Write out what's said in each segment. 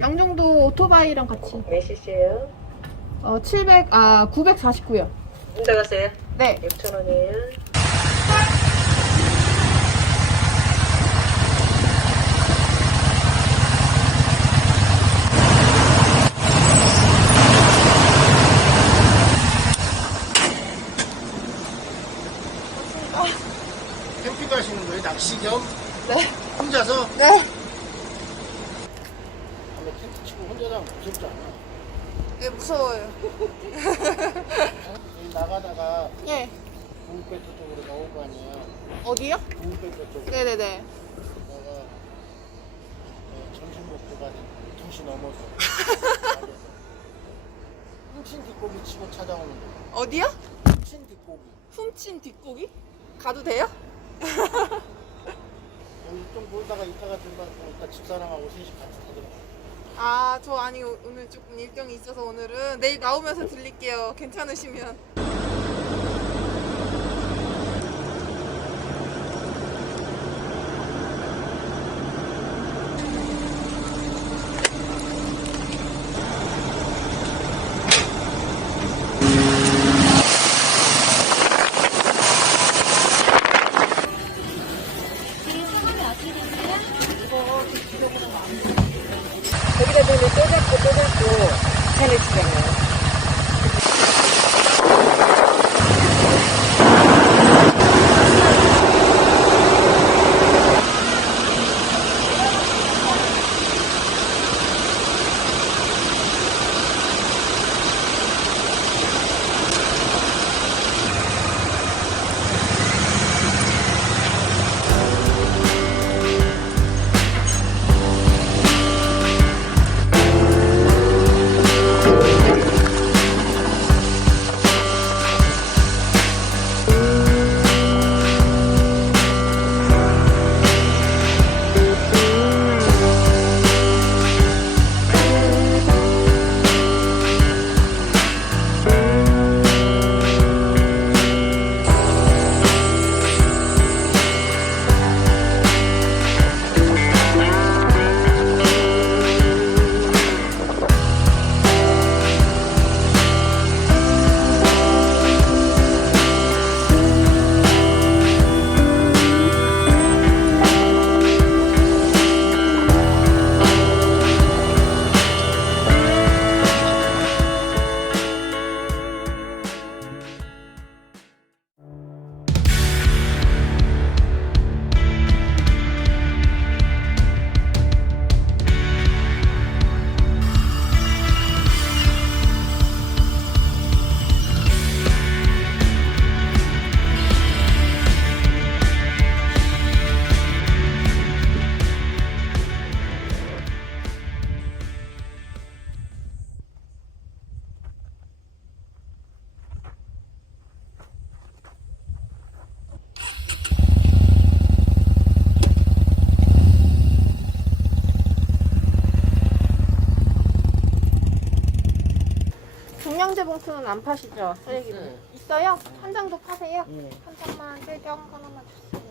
양정도 오토바이랑 같이. 몇 cc예요? 949요. 혼자 가세요? 네. 6,000원이에요. 캠핑 가시는 거예요? 낚시 겸? 네. 혼자서? 네. 원래 텐트 치고 혼자 나면 무섭지 않아? 네, 무서워요. 여기 나가다가 예. 구울배터 쪽으로 나올 거 아니에요? 어디요? 구울배터 쪽으로. 네네네. 내가 점심 먹고 가는 2시 넘어서. 훔친 뒷고기 치고 찾아오는 거. 어디요? 훔친 뒷고기. 훔친 뒷고기? 가도 돼요? 여기 좀 놀다가 이따가 들어가서 이따 집사람하고 셋이 같이 타더라고. 아, 저 아니 오늘 조금 일정이 있어서 오늘은 내일 나오면서 들릴게요. 괜찮으시면. 거기다 보면 또 잡고 산에 치잖아요. 종량제 봉투는 안 파시죠? 쓰레기는. 네. 있어요? 한 장도 파세요? 네. 한 장만 일경 하나만 주세요.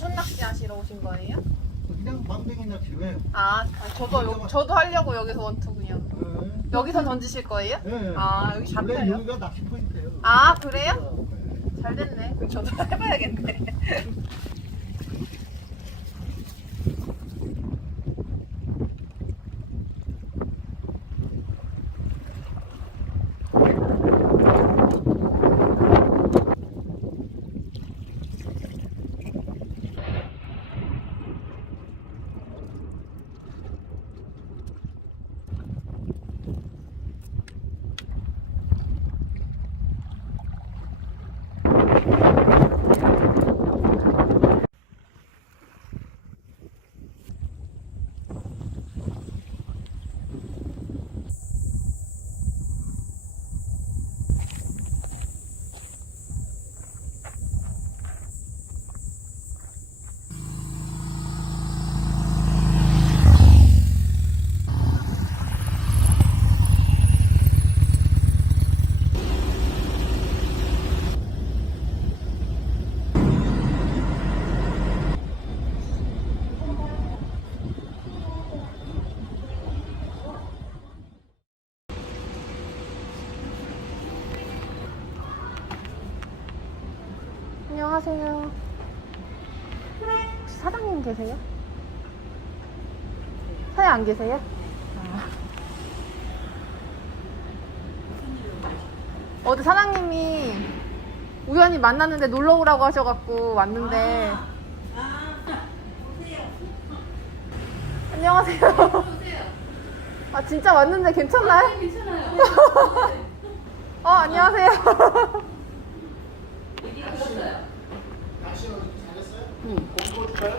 무슨 낚시 하시러 오신 거예요? 그냥 망둥이 낚시로 해요. 저도 하려고 여기서 원투 그냥. 여기서 던지실 거예요? 네. 아, 여기 원래 잡혀요? 여기가 낚시 포인트예요. 아, 그래요? 잘 됐네. 그럼 저도 해봐야겠네. 안녕하세요. 혹시 사장님 계세요? 사장님 안 계세요? 어제 사장님이 우연히 만났는데 놀러 오라고 하셔갖고 왔는데. 안녕하세요. 아, 진짜 왔는데 괜찮나요? 괜찮아요. 안녕하세요. 낚시 잘했어요? 응. 고기 구워줄까요?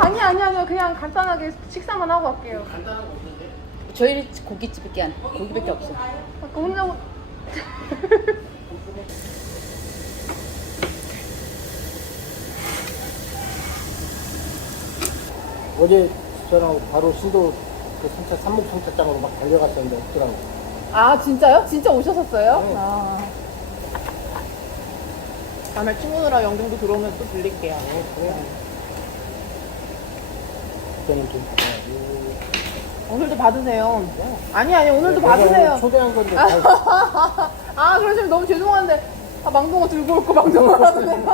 아니요. 그냥 간단하게 식사만 하고 갈게요. 간단한 거 없는데? 저희는 고깃집밖에 고기밖에 없어. 그 혼자 어제 저랑 바로 신도 그 성차 삼목 성차장으로 막 달려갔었는데 없더라고. 아, 진짜요? 진짜 오셨었어요? 네. 다음에 친구들랑 영등도 들어오면 또 들릴게요. 그래. 그때는 좀 오늘도 받으세요. 아니, 오늘도 받으세요. 초대한 건데. 아, 그러시면 너무 죄송한데. 망둥어 들고 올 거 망둥어 하는데.